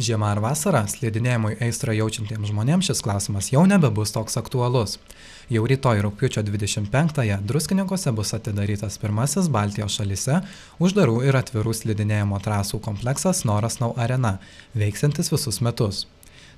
Žiema ar vasara, slidinėjimui aistrą jaučiantiems žmonėms šis klausimas jau nebebus toks aktualus. Jau rytoj rugpjūčio 25-ąją Druskininkuose bus atidarytas pirmasis Baltijos šalyse uždarų ir atvirų slidinėjimo trasų kompleksas Snow Arena, veiksiantis visus metus.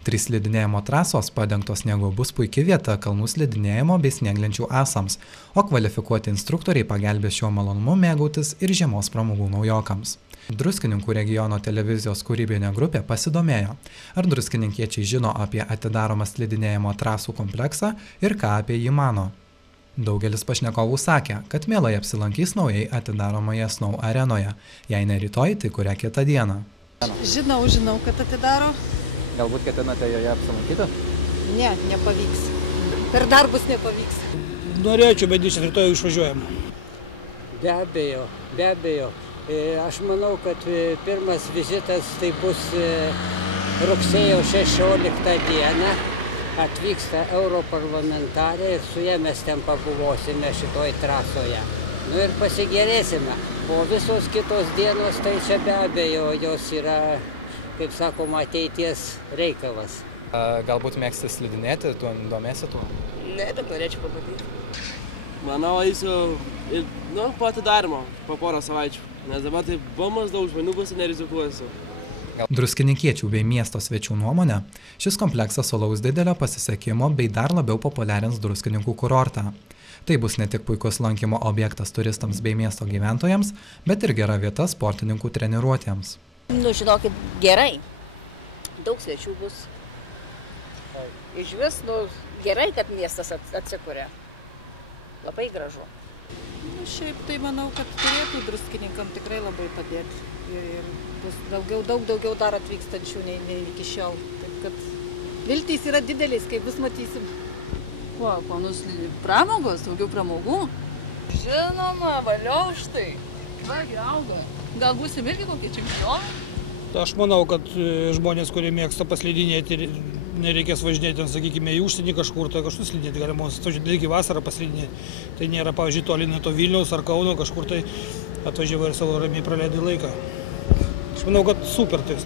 3 slidinėjimo trasos padengtos sniegu bus puikia vieta kalnų slidinėjimo bei snieglenčių asams, o kvalifikuoti instruktoriai pagelbės šiuo malonumu mėgautis ir žiemos pramogų naujokams. Druskininkų regiono televizijos kūrybinė grupė pasidomėjo, ar druskininkiečiai žino apie atidaromą slidinėjimo trasų kompleksą ir ką apie jį mano. Daugelis pašnekovų sakė, kad mielai apsilankys naujai atidaromoje Snow Arenoje, jei ne rytoj, tai kurią kitą dieną. Žinau, kad atidaro. Galbūt ketinate joje apsilankyti? Ne, nepavyks. Per darbus nepavyks. Norėčiau, bet iš rytoj išvažiuojam. Be abejo. Aš manau, kad pirmas vizitas tai bus rugsėjo 16 dieną. Atvyksta europarlamentarė ir su ja mes ten pabuvosime šitoj trasoje. Nu ir pasigėrėsime. O visos kitos dienos tai čia be abejo jos yra, kaip sakoma, ateities reikalas. Galbūt mėgsti slidinėti, tu domėsi tuo? Ne, bet norėčiau pamatyti. Manau, eisiu po atidarymo, po porą savaičių. Nes dabar tai bombas daug žmonių bus ir nerizikuosiu. Druskininkiečių bei miesto svečių nuomonė, šis kompleksas sulauks didelio pasisekimo bei dar labiau populiarins Druskininkų kurortą. Tai bus ne tik puikus lankymo objektas turistams bei miesto gyventojams, bet ir gera vieta sportininkų treniruotėms. Žinokit, gerai. Daug svečių bus. Išvis, gerai, kad miestas atsikuria. Labai gražu. Šiaip tai manau, kad turėtų druskininkam tikrai labai padėti. Ir bus daug daugiau dar atvykstančių nei iki šiol. Taip kad viltys yra didelės, kaip vis matysim. Ponus pramogos, daugiau pramogų? Žinoma, valio už tai. Vagi auga. Gal būsim irgi kokie čempionai? Aš manau, kad žmonės, kurie mėgsta paslidinėti, nereikės važinėti, sakykime, į užsienį kažkur, tai kažkur slidinėti galima. Reikia vasarą paslidinėti. Tai nėra, pavyzdžiui, toli nuo to Vilniaus ar Kauno, kažkur tai atvažiavai ir savo ramiai praleidai laiką. Aš manau, kad super tai.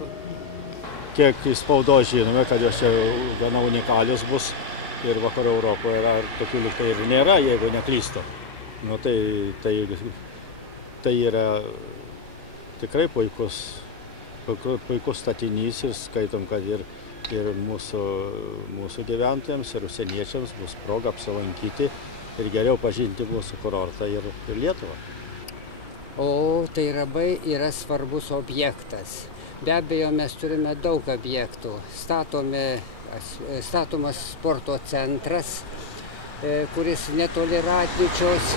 Kiek iš spaudos žinome, kad jos čia gana unikalios bus ir vakarų Europoje ir tokių liktai ir nėra, jeigu neklystu. Nu, tai yra tikrai puikus statinys ir skaitom, kad ir mūsų gyventojams ir užsieniečiams bus proga apsilankyti ir geriau pažinti mūsų kurortą ir Lietuvą. O tai labai yra svarbus objektas. Be abejo, mes turime daug objektų. Statomas sporto centras, kuris netoli Radničios,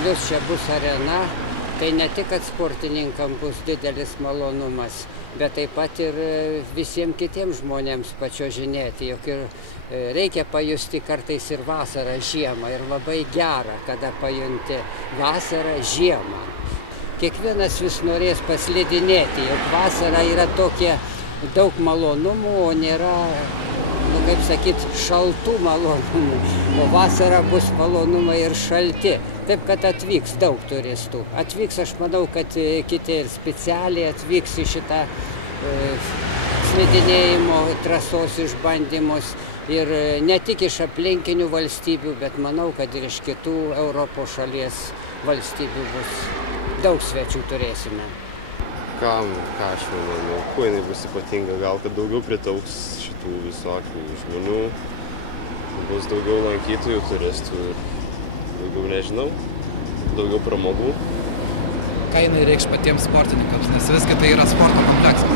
plius čia bus arena. Tai ne tik, kad sportininkam bus didelis malonumas, bet taip pat ir visiems kitiems žmonėms pačiuožinėti, juk ir reikia pajusti kartais ir vasarą, žiemą, ir labai gera, kada pajunti vasarą, žiemą. Kiekvienas vis norės paslidinėti, juk vasara yra tokie daug malonumų, o nėra, kaip sakyt, šaltų malonumų, o vasara bus malonumai ir šalti. Taip, kad atvyks daug turistų. Atvyks, aš manau, kad kiti ir specialiai atvyks į šitą slidinėjimo trasos išbandymus. Ir ne tik iš aplinkinių valstybių, bet manau, kad ir iš kitų Europos šalies valstybių bus. Daug svečių turėsime. Ką aš manau, kuo jinai bus ypatinga, gal kad daugiau pritauks šitų visokių žmonių, bus daugiau lankytojų, turistų, daugiau nežinau, daugiau pramogų. Ką jinai reikš patiems sportininkams, nes visgi tai yra sporto kompleksas?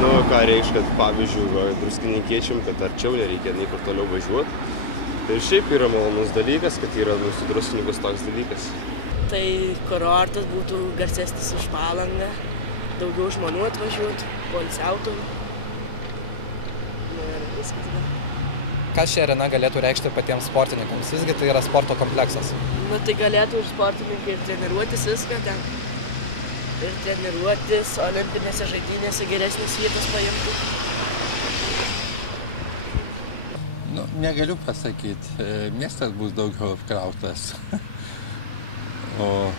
Nu, ką reikš, kad pavyzdžiui, druskininkiečiam, kad arčiau nereikia niekur toliau važiuoti. Ir šiaip yra malonus dalykas, kad yra mūsų druskininkus toks dalykas. Tai kurortas būtų garsesnis už Palangą, daugiau žmonių atvažiuotų, poilsiautų. Ir viskas. Ką ši arena galėtų reikšti patiems sportininkams? Visgi tai yra sporto kompleksas. Nu, tai galėtų ir sportininkai ir treniruotis viską ten. Ir treniruotis olimpinėse žaidynėse geresnės vietos paimtų. Negaliu pasakyti. Miestas bus daugiau apkrautas. O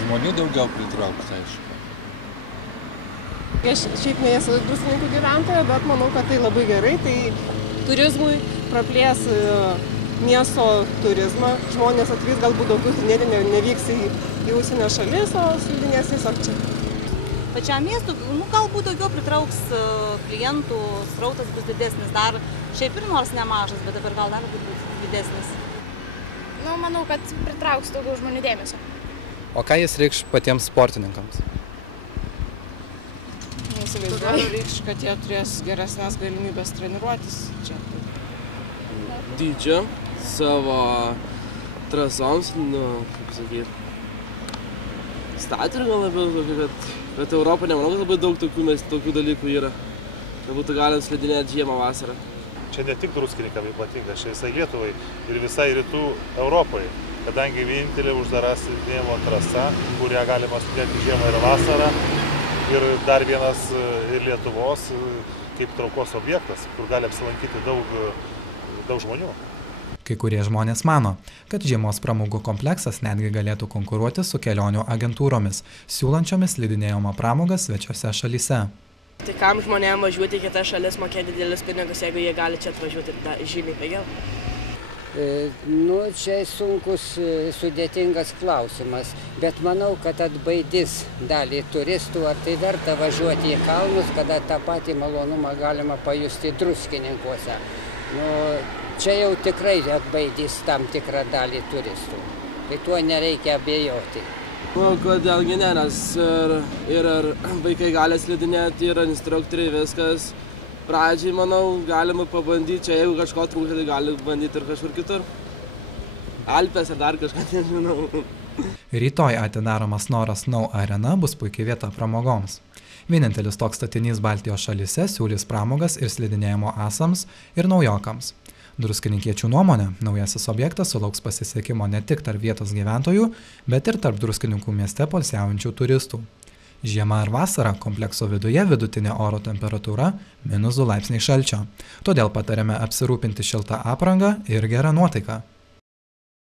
žmonių daugiau pritrauks, aišku. Aš šiaip nesu Druskininkų gyventoja, bet manau, kad tai labai gerai. Tai turizmui praplės miesto turizmą. Žmonės atvyks galbūt daugiau slidinėti, nevyks į užsienio šalis, o slidinės tiesiog čia. Pačiam miestui galbūt daugiau pritrauks klientų, srautas bus didesnis dar. Šiaip ir nors nemažas, bet dabar gal dar bus didesnis. Manau, kad pritrauks daugiau žmonių dėmesio. O ką jis reikš patiems sportininkams? Neįsivaizduoju. Reikš, kad jie turės geresnės galimybės treniruotis čia. Dydžio savo trasoms, kaip sakyti, statorių gal labiau, bet Europą nemanau, kad labai daug tokių dalykų yra. Kad būtų galim slidinėti žiemą, vasarą. Čia ne tik druskininkam ypatinga, čia visai Lietuvai ir visai rytų Europai, kadangi vienintelė uždara slidinėjimo trasa, kurią galima slidinėti žiemą ir vasarą, ir dar vienas ir Lietuvos kaip traukos objektas, kur gali apsilankyti daug žmonių. Kai kurie žmonės mano, kad žiemos pramogų kompleksas netgi galėtų konkuruoti su kelionių agentūromis, siūlančiomis slidinėjimo pramogas svečiose šalyse. Tai kam žmonėms važiuoti į kitas šalis, mokėti didelius pinigus, jeigu jie gali čia atvažiuoti žymiai pigiau? Čia sunkus, sudėtingas klausimas, bet manau, kad atbaidys dalį turistų, ar tai verta važiuoti į kalnus, kada tą patį malonumą galima pajusti Druskininkuose. Čia jau tikrai atbaidys tam tikrą dalį turistų, tai tuo nereikia abejoti. Kodėlgi ne, nes ir vaikai gali slidinėti, ir instruktoriai, viskas. Pradžiai, manau, galima pabandyti čia, jeigu kažko trūksta, tai gali bandyti ir kažkur kitur. Alpės ar dar kažką, nežinau. Rytoj atidaroma Snoras Snow arena bus puikiai vieta pramogoms. Vienintelis toks statinys Baltijos šalyse siūlys pramogas ir slidinėjimo asams ir naujokams. Druskininkiečių nuomonė, naujasis objektas sulauks pasisekimo ne tik tarp vietos gyventojų, bet ir tarp Druskininkų mieste poilsiaujančių turistų. Žiemą ir vasarą komplekso viduje vidutinė oro temperatūra -2 laipsniai šalčio. Todėl patariame apsirūpinti šiltą aprangą ir gerą nuotaiką.